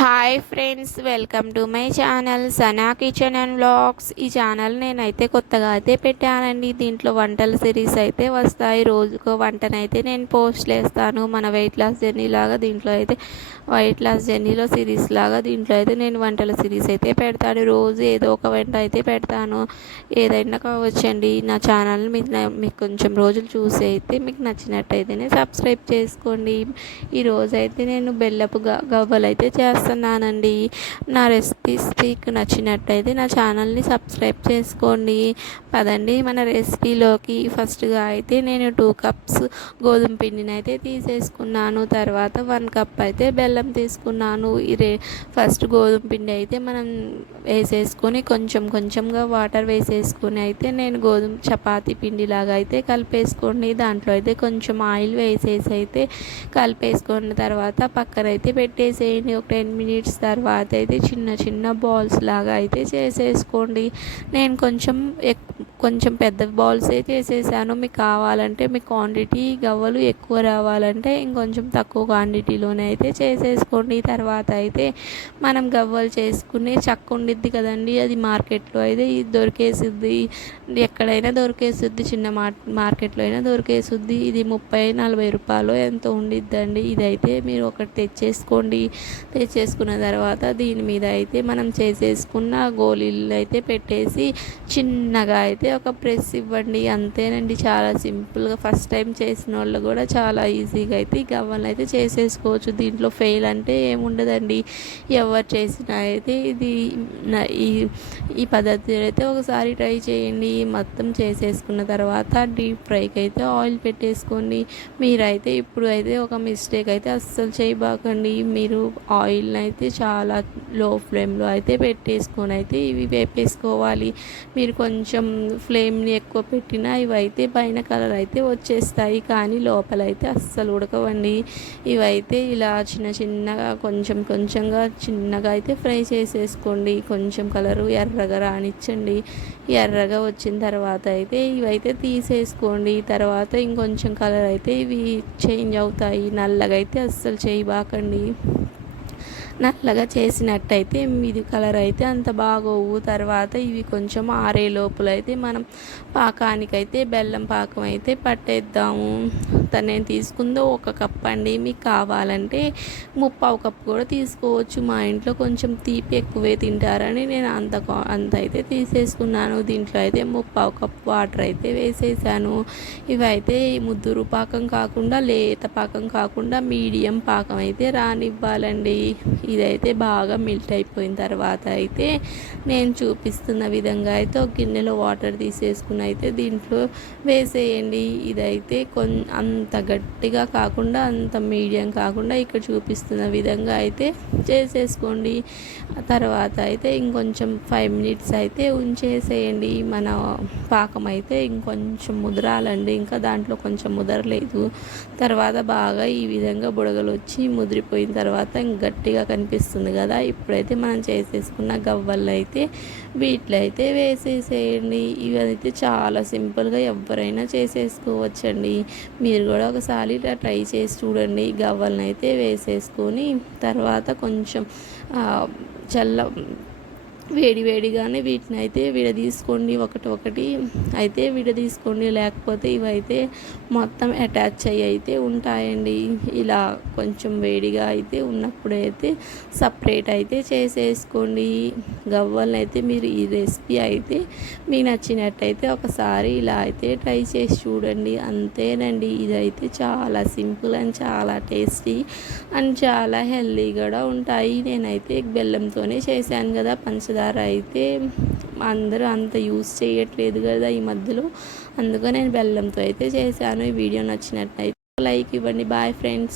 Hi friends, welcome to my channel Sana kitchen and vlogs. ఈ channel నేనైతే కొత్తగా అయితే పెట్టానండి. దీంట్లో వంటల సిరీస్ అయితే వస్తాయి. రోజుకో వంటనైతే నేను పోస్ట్ చేస్తాను. మన వెయిట్ లాస్ జర్నీ లాగా దీంట్లో అయితే వెయిట్ లాస్ జర్నీలో సిరీస్ లాగా దీంట్లో అయితే నేను వంటల సిరీస్ అయితే పెడతాను. రోజు ఏదో ఒక వంట అయితే పెడతాను. ఏదైనా కావచ్చండి. నా ఛానల్ మీకు కొంచెం రోజులు చూసి అయితే మీకు నచ్చినట్టయితేనే సబ్స్క్రైబ్ చేసుకోండి. ఈరోజు అయితే నేను బెల్లపు గవ్వలు అయితే చేస్తున్నానండి. నా రెసిపీస్ మీకు నచ్చినట్టయితే నా ఛానల్ని సబ్స్క్రైబ్ చేసుకోండి. పదండి మన రెసిపీలోకి. ఫస్ట్గా అయితే నేను 2 కప్స్ గోధుమ పిండిని అయితే తీసేసుకున్నాను. తర్వాత 1 కప్ అయితే బెల్లం తీసుకున్నాను. ఫస్ట్ గోధుమ పిండి అయితే మనం వేసేసుకొని కొంచెంగా వాటర్ వేసేసుకొని అయితే నేను గోధుమ చపాతీ పిండిలాగా అయితే కలిపేసుకోండి. దాంట్లో అయితే కొంచెం ఆయిల్ వేసేసి అయితే కలిపేసుకున్న తర్వాత పక్కన అయితే పెట్టేసేయండి. ఒక 10 మినిట్స్ తర్వాత అయితే చిన్న బాల్స్ లాగా అయితే చేసేసుకోండి. నేను కొంచెం పెద్ద బాల్స్ అయితే చేసేసాను. మీకు కావాలంటే మీ క్వాంటిటీ గవ్వలు ఎక్కువ రావాలంటే ఇంకొంచెం తక్కువ క్వాంటిటీలోనే అయితే చేసేసుకోండి. తర్వాత అయితే మనం గవ్వలు చేసుకునే చెక్క ఉండిద్ది కదండి, అది మార్కెట్లో అయితే దొరికేసిద్ది. ఎక్కడైనా దొరికేసిద్ది, చిన్న మార్కెట్లో అయినా దొరికేసిద్ది. ఇది 30-40 రూపాయలు ఎంతో ఉండిద్దండి. ఇదైతే మీరు ఒకటి తెచ్చేసుకున్న తర్వాత దీని మీద అయితే మనం చేసేసుకున్న గోళీలు అయితే పెట్టేసి చిన్నగా అయితే ఒక ప్రెస్ ఇవ్వండి. అంతేనండి, చాలా సింపుల్గా. ఫస్ట్ టైం చేసిన వాళ్ళు కూడా చాలా ఈజీగా అయితే ఈ గవ్వలు అయితే చేసేసుకోవచ్చు. దీంట్లో ఫెయిల్ అంటే ఏముండదండి. ఎవరు చేసినా అయితే ఈ పద్ధతి అయితే ఒకసారి ట్రై చేయండి. మొత్తం చేసేసుకున్న తర్వాత డీప్ ఫ్రైకి అయితే ఆయిల్ పెట్టేసుకోండి. మీరైతే ఇప్పుడు అయితే ఒక మిస్టేక్ అయితే అస్సలు చేయబాకండి. మీరు ఆయిల్ని అయితే చాలా లో ఫ్లేమ్లో అయితే పెట్టేసుకొని అయితే ఇవి వేపేసుకోవాలి. మీరు కొంచెం ఫ్లేమ్ని ఎక్కువ పెట్టినా ఇవైతే పైన కలర్ అయితే వచ్చేస్తాయి, కానీ లోపల అయితే అస్సలు ఉడకవండి. ఇవైతే ఇలా చిన్నగా కొంచెంగా చిన్నగా అయితే ఫ్రై చేసేసుకోండి. కొంచెం కలరు ఎర్రగా రానిచ్చండి. ఎర్రగా వచ్చిన తర్వాత అయితే ఇవైతే తీసేసుకోండి. తర్వాత ఇంకొంచెం కలర్ అయితే ఇవి చేంజ్ అవుతాయి. నల్లగా అయితే అస్సలు చేయబాకండి. నల్లగా చేసినట్టయితే ఇది కలర్ అయితే అంత బాగోవు. తర్వాత ఇవి కొంచెం ఆరే లోపల అయితే మనం పాకానికైతే బెల్లం పాకం అయితే పట్టేద్దాము. నేను తీసుకుందో 1 కప్ అండి. మీకు కావాలంటే 3/4 కప్ కూడా తీసుకోవచ్చు. మా ఇంట్లో కొంచెం తీపి ఎక్కువే తింటారని నేను అంత అయితే తీసేసుకున్నాను. దీంట్లో అయితే 3/4 కప్ వాటర్ అయితే వేసేసాను. ఇవైతే ముద్దురు పాకం కాకుండా, లేత పాకం కాకుండా మీడియం పాకం అయితే రానివ్వాలండి. ఇదైతే బాగా మెల్ట్ అయిపోయిన తర్వాత అయితే నేను చూపిస్తున్న విధంగా అయితే ఒక గిన్నెలో వాటర్ తీసేసుకుని అయితే దీంట్లో వేసేయండి. ఇదైతే అంత గట్టిగా కాకుండా అంత మీడియం కాకుండా ఇక్కడ చూపిస్తున్న విధంగా అయితే చేసేసుకోండి. తర్వాత అయితే ఇంకొంచెం 5 మినిట్స్ అయితే ఉంచేసేయండి. మన పాకం అయితే ఇంకొంచెం ముదరాలండి. ఇంకా దాంట్లో కొంచెం ముదరలేదు. తర్వాత బాగా ఈ విధంగా బుడగలు వచ్చి ముదిరిపోయిన తర్వాత గట్టిగా కనిపిస్తుంది కదా. ఇప్పుడైతే మనం చేసేసుకున్న గవ్వలు అయితే వీటిలో అయితే వేసేసేయండి. ఇవైతే చాలా సింపుల్గా ఎవరైనా చేసేసుకోవచ్చండి. మీరు కూడా ఒకసారి ఇలా ట్రై చేసి చూడండి. గవ్వలను అయితే వేసేసుకొని తర్వాత కొంచెం వేడిగానే వీటిని అయితే విడదీసుకోండి. ఒకటి అయితే విడదీసుకోండి, లేకపోతే ఇవైతే మొత్తం అటాచ్ అయ్యి అయితే ఉంటాయండి. ఇలా కొంచెం వేడిగా అయితే ఉన్నప్పుడైతే సపరేట్ అయితే చేసేసుకోండి. గవ్వలను అయితే మీరు ఈ రెసిపీ అయితే మీకు నచ్చినట్టయితే ఒకసారి ఇలా అయితే ట్రై చేసి చూడండి. అంతేనండి, ఇదైతే చాలా సింపుల్ అండ్ చాలా టేస్టీ అండ్ చాలా హెల్తీ కూడా ఉంటాయి. నేనైతే బెల్లంతోనే చేశాను కదా. పంచదార అయితే అందరూ అంత యూస్ చేయట్లేదు కదా ఈ మధ్యలో, అందుకని నేను బెల్లంతో అయితే చేశాను. ఈ వీడియో నచ్చినట్టయితే లైక్ ఇవ్వండి. Bye friends.